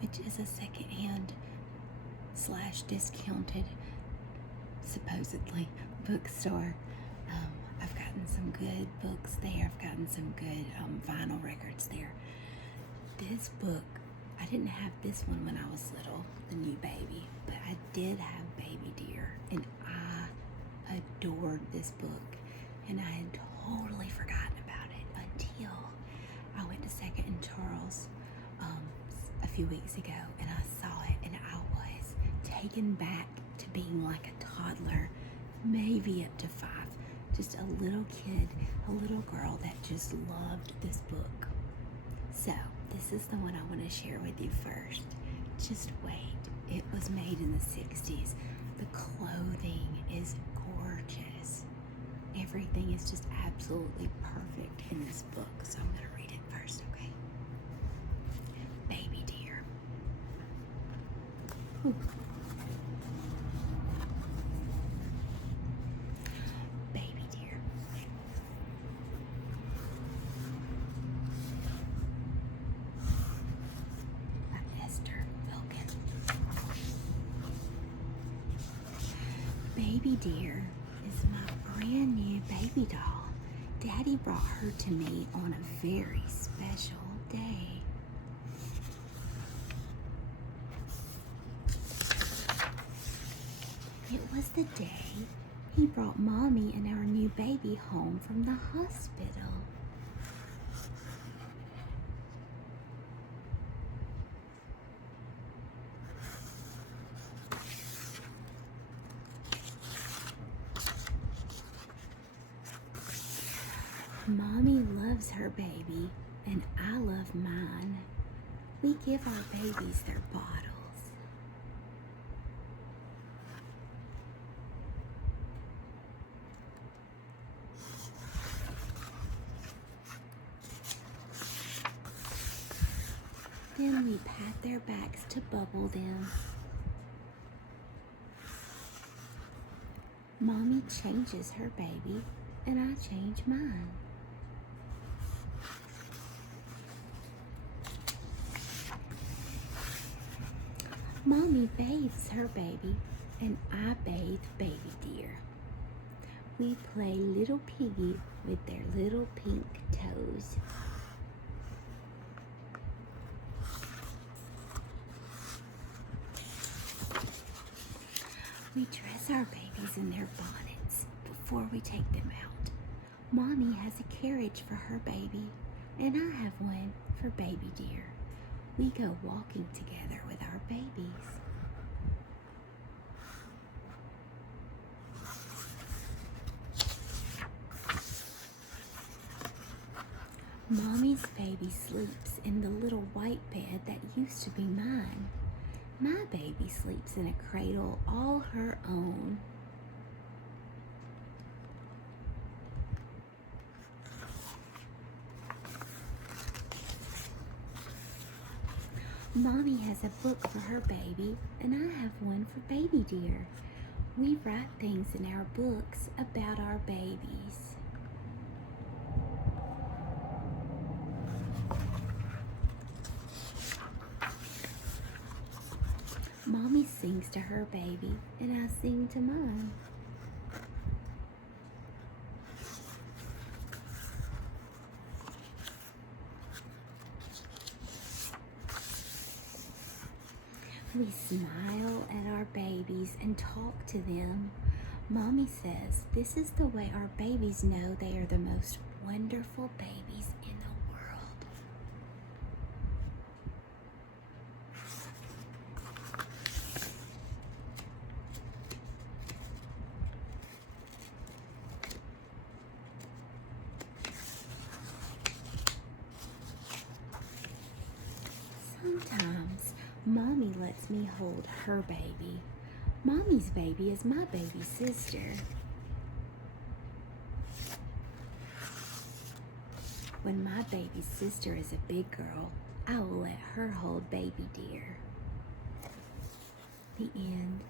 which is a secondhand / discounted, supposedly, bookstore. I've gotten some good books there. I've gotten some good vinyl records there. This book, I didn't have this one when I was little, the new baby, but I did have Baby Dear, and I adored this book, and I had totally forgotten about it until I went to Second and Charles a few weeks ago, and I saw it, and I was taken back to being like a toddler, maybe up to 5. Just a little kid, a little girl that just loved this book. So, this is the one I want to share with you first. Just wait. It was made in the 60s. The clothing is gorgeous. Everything is just absolutely perfect in this book. So I'm going to read it first, okay? Baby Dear. Whew. Baby Dear. Baby Dear is my brand new baby doll. Daddy brought her to me on a very special day. It was the day he brought Mommy and our new baby home from the hospital. Mommy loves her baby, and I love mine. We give our babies their bottles. Then we pat their backs to bubble them. Mommy changes her baby, and I change mine. Mommy bathes her baby, and I bathe Baby Dear. We play little piggy with their little pink toes. We dress our babies in their bonnets before we take them out. Mommy has a carriage for her baby, and I have one for Baby Dear. We go walking together with our babies. Mommy's baby sleeps in the little white bed that used to be mine. My baby sleeps in a cradle all her own. Mommy has a book for her baby, and I have one for Baby Dear. We write things in our books about our babies. Mommy sings to her baby, and I sing to mine. We smile at our babies and talk to them. Mommy says this is the way our babies know they are the most wonderful babies in the world. Sometimes Mommy lets me hold her baby. Mommy's baby is my baby sister. When my baby sister is a big girl, I will let her hold Baby Dear. The end.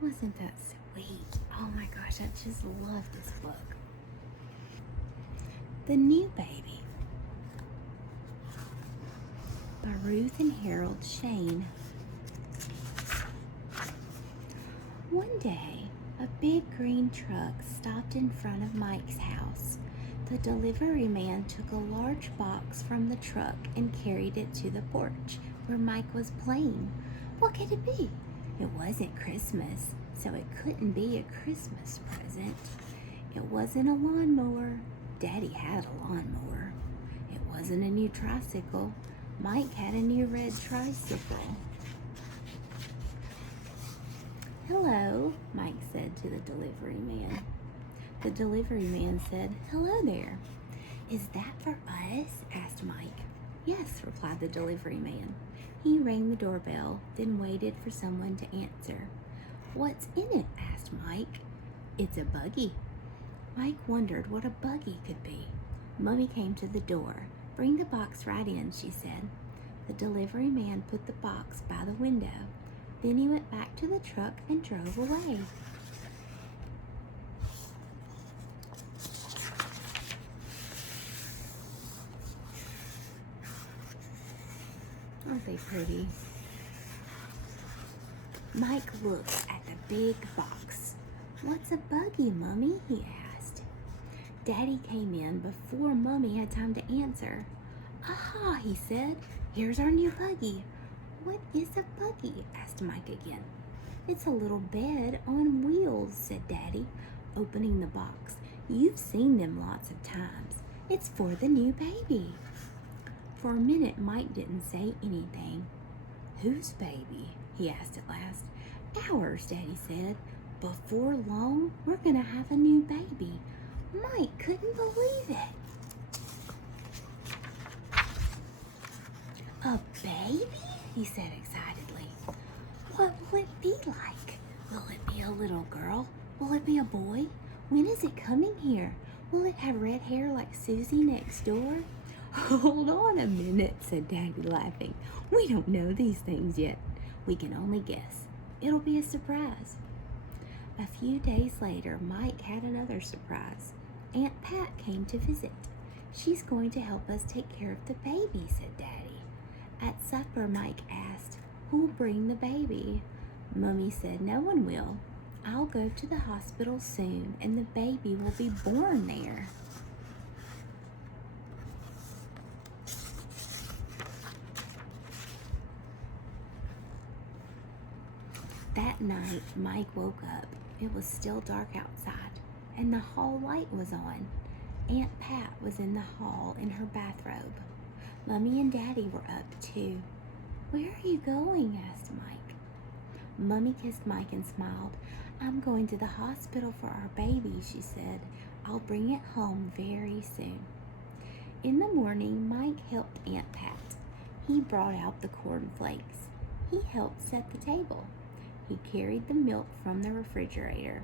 Wasn't that sweet? Oh my gosh, I just love this book. The New Baby by Ruth and Harold Shane. One day, a big green truck stopped in front of Mike's house. The delivery man took a large box from the truck and carried it to the porch where Mike was playing. What could it be? It wasn't Christmas, so it couldn't be a Christmas present. It wasn't a lawnmower. Daddy had a lawnmower. It wasn't a new tricycle. Mike had a new red tricycle. "Hello," Mike said to the delivery man. The delivery man said, "Hello there." "Is that for us?" asked Mike. "Yes," replied the delivery man. He rang the doorbell, then waited for someone to answer. "What's in it?" asked Mike. "It's a buggy." Mike wondered what a buggy could be. Mummy came to the door. "Bring the box right in," she said. The delivery man put the box by the window. Then he went back to the truck and drove away. Aren't they pretty? Mike looked at the big box. "What's a buggy, Mummy?" he asked. Daddy came in before Mummy had time to answer. "Aha," he said. "Here's our new buggy." "What is a buggy?" asked Mike again. "It's a little bed on wheels," said Daddy, opening the box. "You've seen them lots of times. It's for the new baby." For a minute, Mike didn't say anything. "Whose baby?" he asked at last. "Ours," Daddy said. "Before long, we're going to have a new baby." Mike couldn't believe it. "A baby?" he said excitedly. "What will it be like? Will it be a little girl? Will it be a boy? When is it coming here? Will it have red hair like Susie next door?" "Hold on a minute," said Daddy, laughing. "We don't know these things yet. We can only guess. It'll be a surprise." A few days later, Mike had another surprise. Aunt Pat came to visit. "She's going to help us take care of the baby," said Daddy. At supper, Mike asked, "Who'll bring the baby?" Mummy said, "No one will. I'll go to the hospital soon, and the baby will be born there." That night, Mike woke up. It was still dark outside, and the hall light was on. Aunt Pat was in the hall in her bathrobe. Mummy and Daddy were up too. "Where are you going?" asked Mike. Mummy kissed Mike and smiled. "I'm going to the hospital for our baby," she said. "I'll bring it home very soon." In the morning, Mike helped Aunt Pat. He brought out the cornflakes. He helped set the table. He carried the milk from the refrigerator.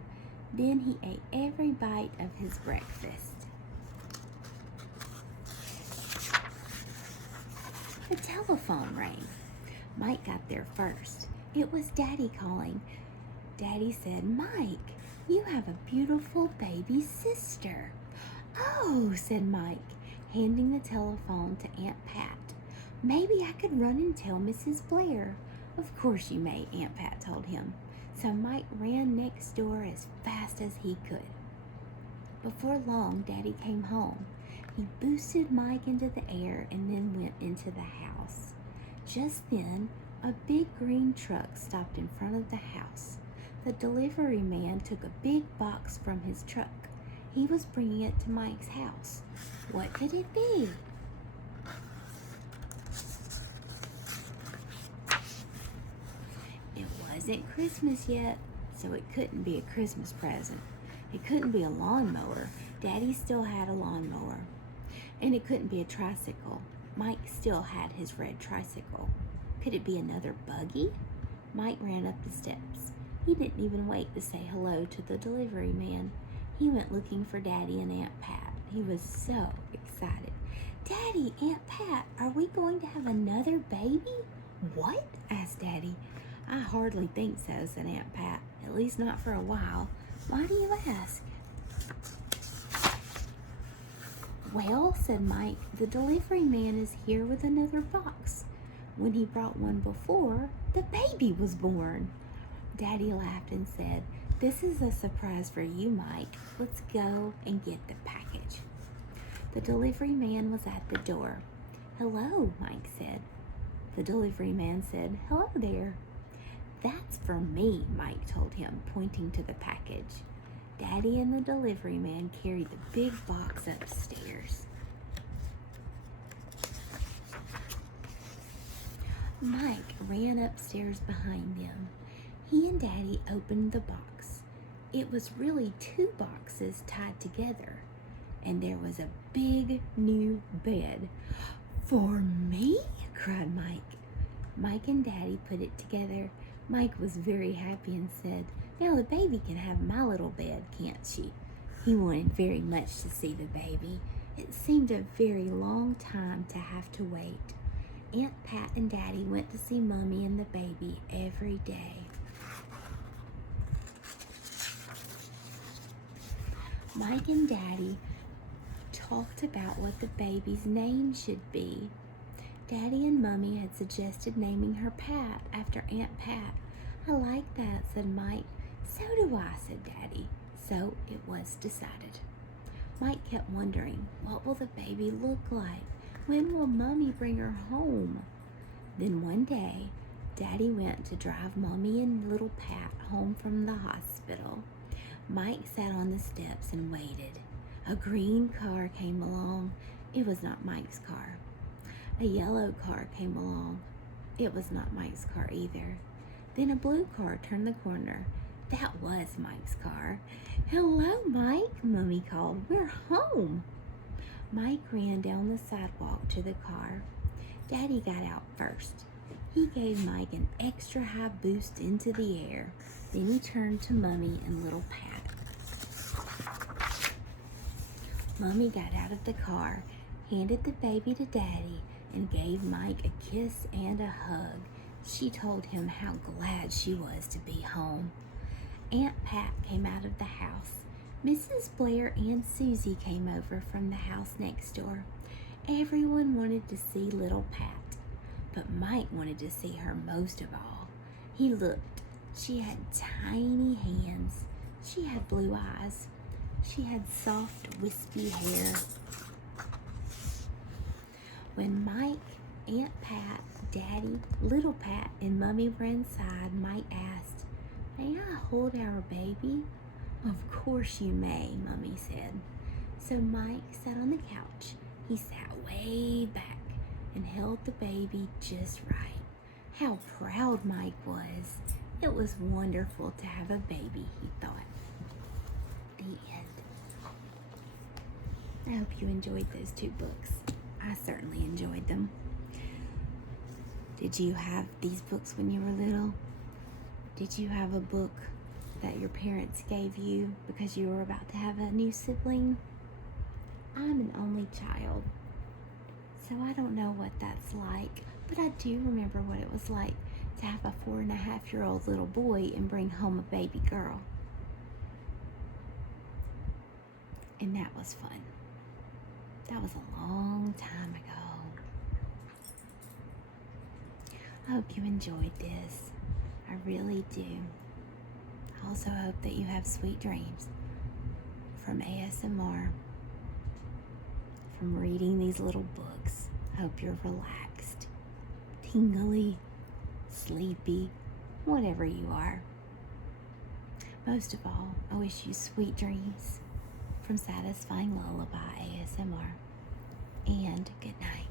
Then he ate every bite of his breakfast. The telephone rang. Mike got there first. It was Daddy calling. Daddy said, "Mike, you have a beautiful baby sister." "Oh," said Mike, handing the telephone to Aunt Pat. "Maybe I could run and tell Mrs. Blair." "Of course you may," Aunt Pat told him. So Mike ran next door as fast as he could. Before long, Daddy came home. He boosted Mike into the air and then went into the house. Just then, a big green truck stopped in front of the house. The delivery man took a big box from his truck. He was bringing it to Mike's house. What could it be? It wasn't Christmas yet, so it couldn't be a Christmas present. It couldn't be a lawnmower. Daddy still had a lawnmower. And it couldn't be a tricycle. Mike still had his red tricycle. Could it be another buggy? Mike ran up the steps. He didn't even wait to say hello to the delivery man. He went looking for Daddy and Aunt Pat. He was so excited. "Daddy, Aunt Pat, are we going to have another baby?" "What?" asked Daddy. "I hardly think so," said Aunt Pat. "At least not for a while. Why do you ask?" "Well," said Mike, "the delivery man is here with another box." When he brought one before, the baby was born. Daddy laughed and said, "This is a surprise for you, Mike. Let's go and get the package." The delivery man was at the door. "Hello," Mike said. The delivery man said, "Hello there." "That's for me," Mike told him, pointing to the package. Daddy and the delivery man carried the big box upstairs. Mike ran upstairs behind them. He and Daddy opened the box. It was really 2 boxes tied together, and there was a big new bed. "For me?" cried Mike. Mike and Daddy put it together. Mike was very happy and said, "Now the baby can have my little bed, can't she?" He wanted very much to see the baby. It seemed a very long time to have to wait. Aunt Pat and Daddy went to see Mommy and the baby every day. Mike and Daddy talked about what the baby's name should be. Daddy and Mommy had suggested naming her Pat after Aunt Pat. "I like that," said Mike. "So do I," said Daddy. So it was decided. Mike kept wondering, what will the baby look like? When will Mommy bring her home? Then one day, Daddy went to drive Mommy and little Pat home from the hospital. Mike sat on the steps and waited. A green car came along. It was not Mike's car. A yellow car came along. It was not Mike's car either. Then a blue car turned the corner. That was Mike's car. "Hello, Mike," Mommy called. "We're home." Mike ran down the sidewalk to the car. Daddy got out first. He gave Mike an extra high boost into the air. Then he turned to Mommy and little Pat. Mommy got out of the car, handed the baby to Daddy, and gave Mike a kiss and a hug. She told him how glad she was to be home. Aunt Pat came out of the house. Mrs. Blair and Susie came over from the house next door. Everyone wanted to see little Pat, but Mike wanted to see her most of all. He looked. She had tiny hands. She had blue eyes. She had soft, wispy hair. When Mike, Aunt Pat, Daddy, little Pat, and Mommy were inside, Mike asked, "May I hold our baby?" "Of course you may," Mommy said. So Mike sat on the couch. He sat way back and held the baby just right. How proud Mike was. It was wonderful to have a baby, he thought. The end. I hope you enjoyed those 2 books. I certainly enjoyed them. Did you have these books when you were little? Did you have a book that your parents gave you because you were about to have a new sibling? I'm an only child, so I don't know what that's like, but I do remember what it was like to have a 4.5-year-old little boy and bring home a baby girl. And that was fun. That was a long time ago. I hope you enjoyed this. I really do. I also hope that you have sweet dreams from ASMR, from reading these little books. I hope you're relaxed, tingly, sleepy, whatever you are. Most of all, I wish you sweet dreams from Satisfying Lullaby ASMR. And good night.